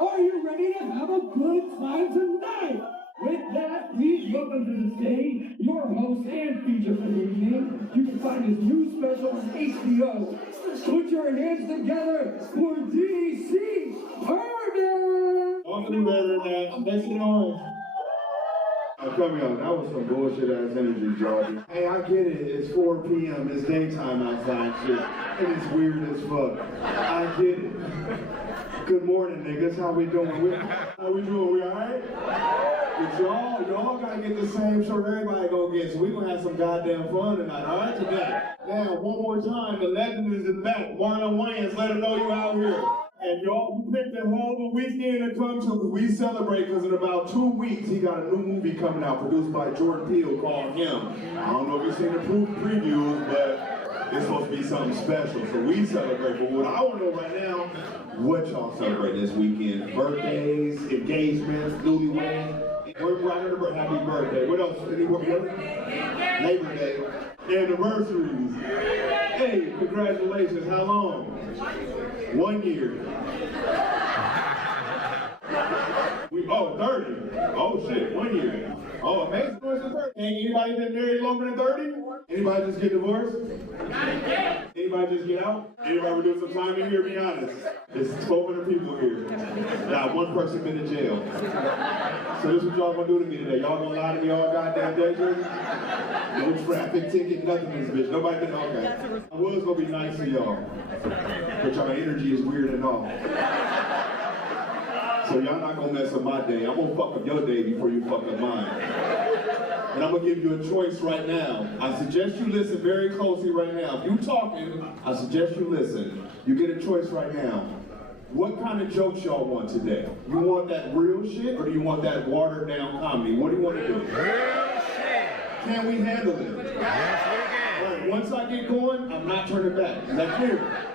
Are you ready to have a good time tonight? With that, please welcome to the stage your host and feature for the evening. You can find his new special on HBO. Put your hands together for DC Herman! I'm gonna do better than that. Make some noise. Oh, come on, that was some bullshit ass energy, Jordan. Hey, I get it. It's 4 p.m. It's daytime outside, shit, and it's weird as fuck. I get it. Good morning, niggas. How we doing? How we doing? We alright? But y'all gotta get the same shirt everybody gonna get, so we gonna have some goddamn fun tonight, alright? Today. Now, one more time, the legend is in back. Marlon Wayans, let them know you out here. And y'all picked a hell of a weekend to come to. We celebrate because in about 2 weeks, he got a new movie coming out produced by Jordan Peele called Him. I don't know if you've seen the previews, but it's supposed to be something special. So we celebrate. But what I want to know right now, what y'all celebrate this weekend? Birthdays, engagements, newlyweds. Happy birthday. What else? Labor Day. Anniversaries. Hey, congratulations. How long? 1 year. 30. Oh shit, 1 year. Oh, amazing. Ain't anybody been married longer than 30? Anybody just get divorced? Anybody just get out? Anybody do some time in here? Be honest. There's 1,200 people here. Not one person been in jail. So this is what y'all gonna do to me today. Y'all gonna lie to me all goddamn day, Jordan? No traffic ticket, nothing in this bitch. Nobody been okay. I was gonna be nice to y'all. But y'all energy is weird and all. So y'all not gonna mess up my day. I'm gonna fuck up your day before you fuck up mine. And I'm gonna give you a choice right now. I suggest you listen very closely right now. If you talking, I suggest you listen. You get a choice right now. What kind of jokes y'all want today? You want that real shit or do you want that watered down comedy? What do you want to do? Real shit. Can we handle it? Yes, we can. All right, once I get going, I'm not turning back. Is that clear?